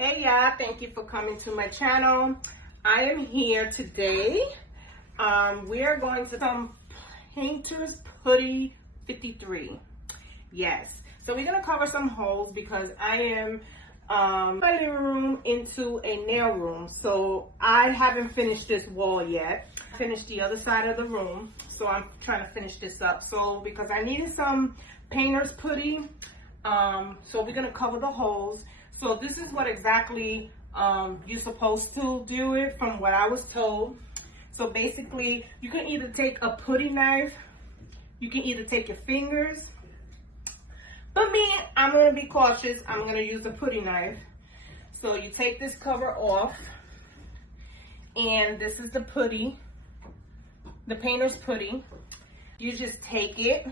Hey y'all, thank you for coming to my channel. I am here today. We are going to some Painter's Putty 53. Yes, so we're gonna cover some holes because I am my living room into a nail room. So I haven't finished this wall yet. I finished the other side of the room, so I'm trying to finish this up. So because I needed some Painter's Putty, so we're gonna cover the holes. So this is what exactly you're supposed to do it from what I was told. So basically, you can either take a putty knife, you can either take your fingers, but me, I'm gonna be cautious. I'm gonna use a putty knife. So you take this cover off, and this is the putty, the Painter's Putty. You just take it,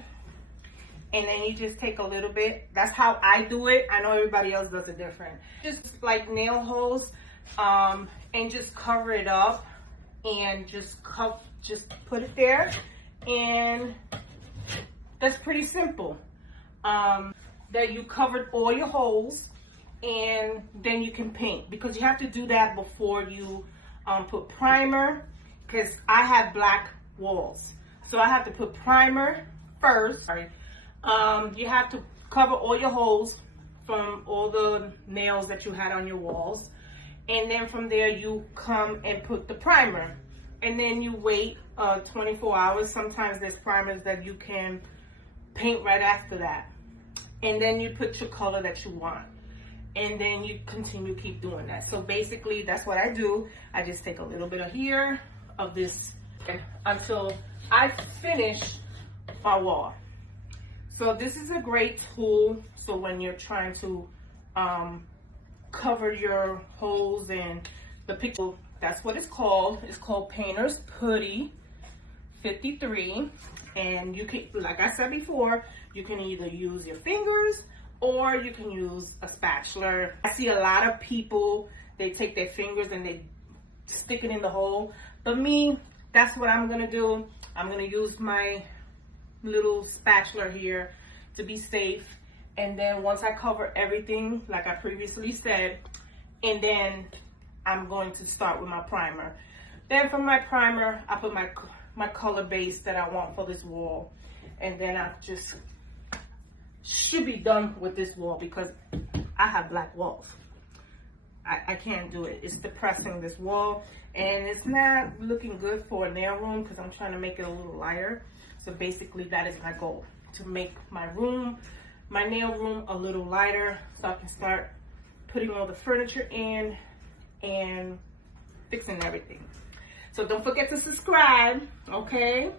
and then you just take a little bit. That's how I do it. I know everybody else does it different. Just like nail holes, and just cover it up, and just put it there, and that's pretty simple. That you covered all your holes, and then you can paint, because you have to do that before you put primer, because I have black walls, so I have to put primer first. Sorry. You have to cover all your holes from all the nails that you had on your walls, and then from there you come and put the primer, and then you wait 24 hours. Sometimes there's primers that you can paint right after that, and then you put your color that you want, and then you keep doing that. So basically that's what I do. I just take a little bit of here of this until I finish my wall. So this is a great tool. So when you're trying to cover your holes and the picture, that's what it's called. It's called Painter's Putty 53. And you can, like I said before, you can either use your fingers or you can use a spatula. I see a lot of people, they take their fingers and they stick it in the hole. But me, that's what I'm gonna do. I'm gonna use my little spatula here to be safe, and then once I cover everything like I previously said, and then I'm going to start with my primer. Then from my primer I put my color base that I want for this wall, and then I just should be done with this wall because I have black walls. I can't do it. It's depressing, this wall, and it's not looking good for a nail room because I'm trying to make it a little lighter. So basically that is my goal, to make my nail room a little lighter so I can start putting all the furniture in and fixing everything. So don't forget to subscribe, okay?